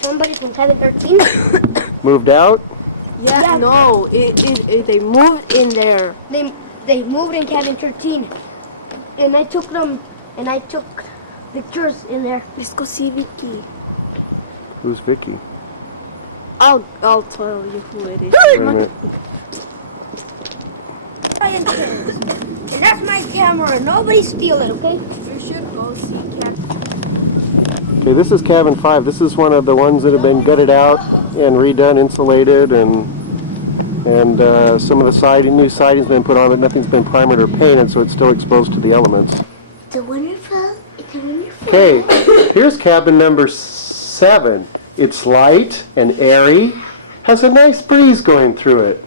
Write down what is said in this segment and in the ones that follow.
somebody from cabin 13 moved out? Yeah, no, they moved in there. They moved in cabin 13, and I took pictures in there. Let's go see Vicky. Who's Vicky? I'll tell you who it is. Wait a minute. And that's my camera. Nobody steal it, okay? We should go see Cat. Okay, this is cabin 5. This is one of the ones that have been gutted out and redone, insulated, and some of the new siding's been put on, but nothing's been primered or painted, so it's still exposed to the elements. It's a wonderful. Okay, here's cabin number 7. It's light and airy, has a nice breeze going through it.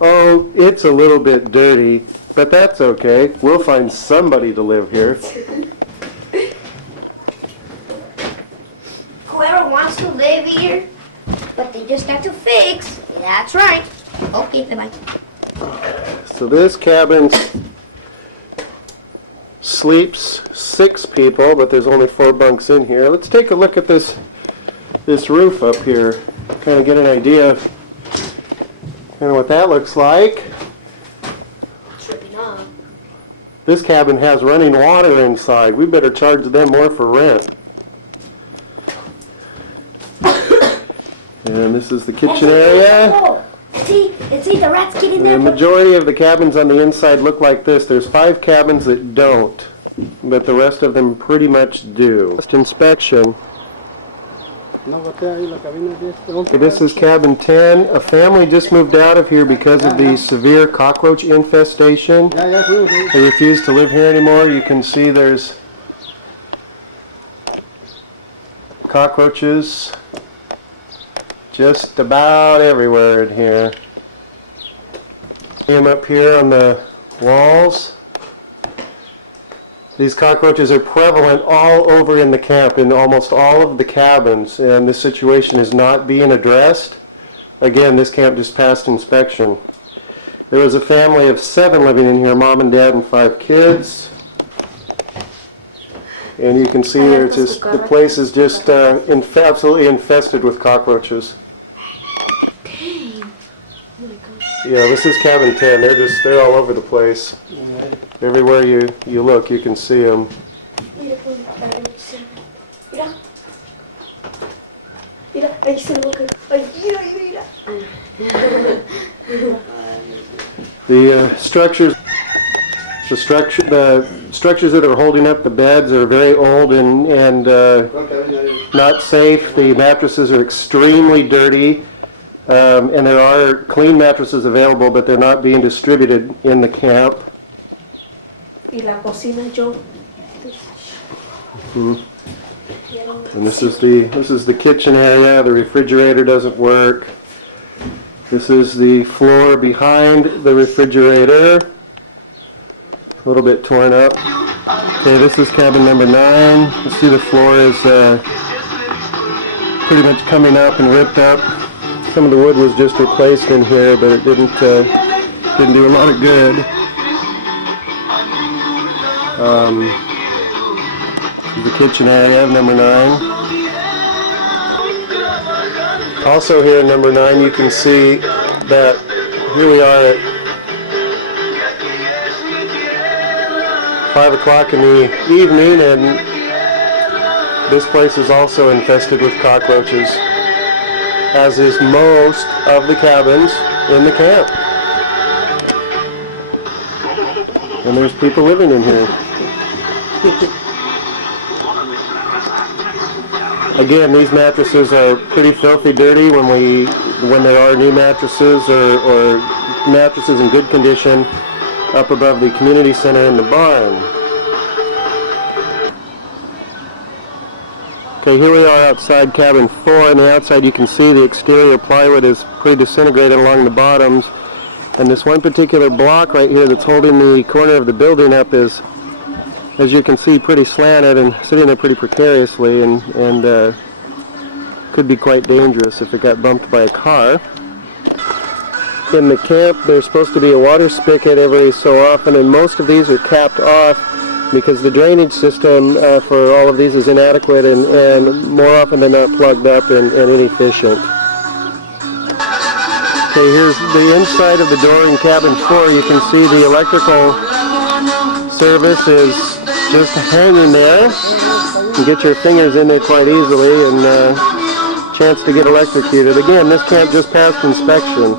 Oh, it's a little bit dirty, but that's okay. We'll find somebody to live here. Whoever wants to live here, but they just got to fix. That's right. Okay, bye-bye. So this cabin sleeps 6 people, but there's only 4 bunks in here. Let's take a look at this roof up here, kind of get an idea of what that looks like. Tripping up. This cabin has running water inside. We better charge them more for rent. And this is the kitchen area. See, the rats get in The there. majority of the cabins on the inside look like this. There's 5 cabins that don't, but the rest of them pretty much do. First inspection. Okay, this is cabin 10. A family just moved out of here because of the severe cockroach infestation. They refuse to live here anymore. You can see there's cockroaches just about everywhere in here. See them up here on the walls. These cockroaches are prevalent all over in the camp, in almost all of the cabins, and this situation is not being addressed. Again, this camp just passed inspection. There was a family of 7 living in here, mom and dad and 5 kids. And you can see there, the place is just absolutely infested with cockroaches. Yeah, this is cabin 10. They're all over the place. Everywhere you look, you can see them. The structures that are holding up the beds are very old and not safe. The mattresses are extremely dirty. And there are clean mattresses available, but they're not being distributed in the camp. Y la cocina, Joe. And this is the kitchen area. The refrigerator doesn't work. This is the floor behind the refrigerator. A little bit torn up. Okay, this is cabin number 9. You see the floor is pretty much coming up and ripped up. Some of the wood was just replaced in here, but it didn't do a lot of good. The kitchen area of number 9. Also here in number 9, you can see that here we are at 5 o'clock in the evening, and this place is also infested with cockroaches, as is most of the cabins in the camp. And there's people living in here. Again, these mattresses are pretty filthy dirty when there are new mattresses or mattresses in good condition up above the community center in the barn. Okay, here we are outside cabin 4. On the outside you can see the exterior plywood is pretty disintegrated along the bottoms. And this one particular block right here that's holding the corner of the building up is, as you can see, pretty slanted and sitting there pretty precariously, and could be quite dangerous if it got bumped by a car. In the camp, there's supposed to be a water spigot every so often, and most of these are capped off because the drainage system for all of these is inadequate and more often than not plugged up and inefficient. Okay, here's the inside of the door in cabin 4. You can see the electrical service is just hanging there. You can get your fingers in there quite easily and chance to get electrocuted. Again, this camp just passed inspection.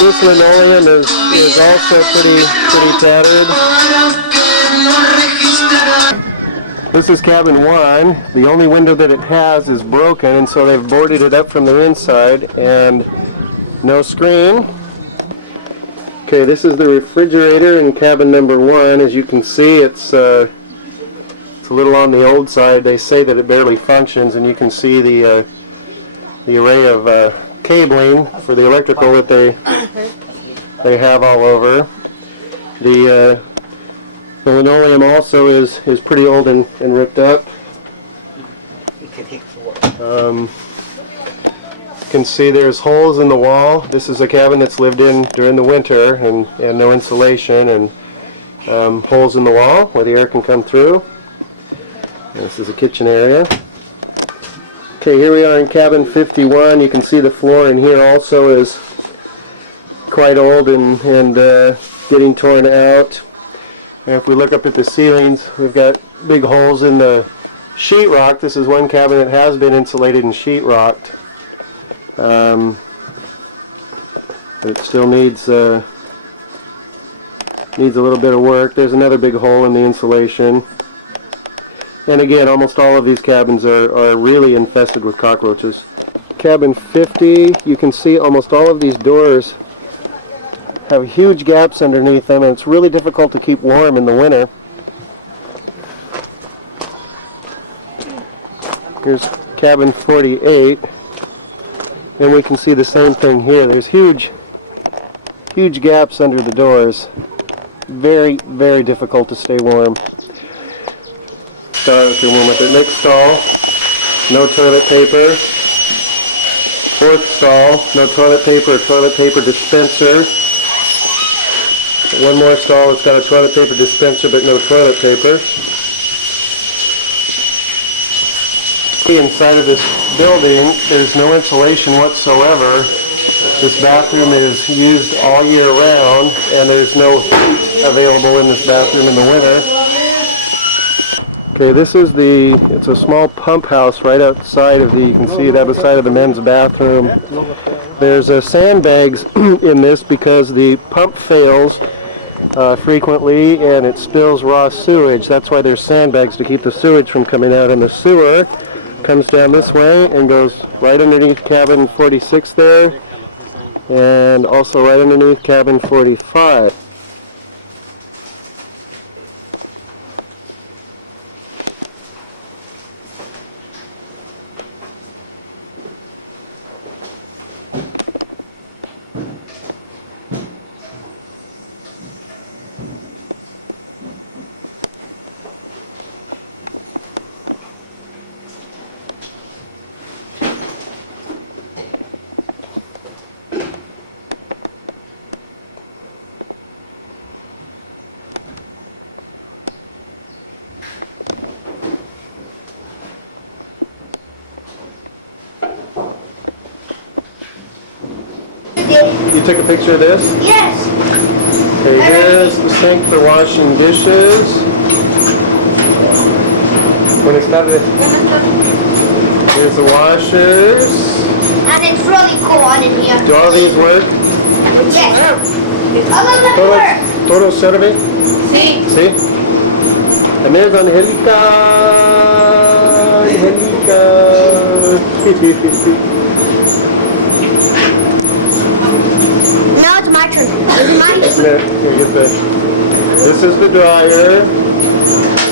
This linoleum is also pretty tattered. This is cabin 1. The only window that it has is broken, and so they've boarded it up from the inside, and no screen. Okay, this is the refrigerator in cabin number 1. As you can see, it's a little on the old side. They say that it barely functions, and you can see the array of cabling for the electrical that they have all over. The linoleum also is pretty old and ripped up. You can see there's holes in the wall. This is a cabin that's lived in during the winter and no insulation, and holes in the wall where the air can come through. This is a kitchen area. Okay, here we are in cabin 51. You can see the floor in here also is quite old and getting torn out. And if we look up at the ceilings, we've got big holes in the sheetrock. This is one cabin that has been insulated and sheetrocked. But it still needs a little bit of work. There's another big hole in the insulation. And again, almost all of these cabins are really infested with cockroaches. Cabin 50, you can see almost all of these doors have huge gaps underneath them, and it's really difficult to keep warm in the winter. Here's cabin 48, and we can see the same thing here. There's huge gaps under the doors. Very, very difficult to stay warm. Start with the next stall, no toilet paper. Fourth stall, no toilet paper or toilet paper dispenser. One more stall that's got a toilet paper dispenser but no toilet paper. Inside of this building, there's no insulation whatsoever. This bathroom is used all year round, and there's no heat available in this bathroom in the winter. Okay, this is it's a small pump house right outside of you can see it outside of the men's bathroom. There's sandbags in this because the pump fails frequently and it spills raw sewage. That's why there's sandbags to keep the sewage from coming out. And the sewer comes down this way and goes right underneath cabin 46 there, and also right underneath cabin 45. You took a picture of this? Yes. Okay, here's the sink for washing dishes. Here's the washers. And it's really cold in here. Do all of these work? Yes. All of them work. Todo serve? Sí. ¿Sí? And there's Angelica. Now it's my turn. It's my This is the dryer,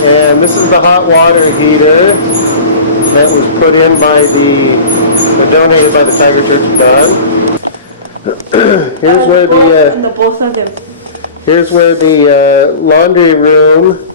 and this is the hot water heater that was put in by donated by the Tiger Church of God. Here's where the both of them. here's where the laundry room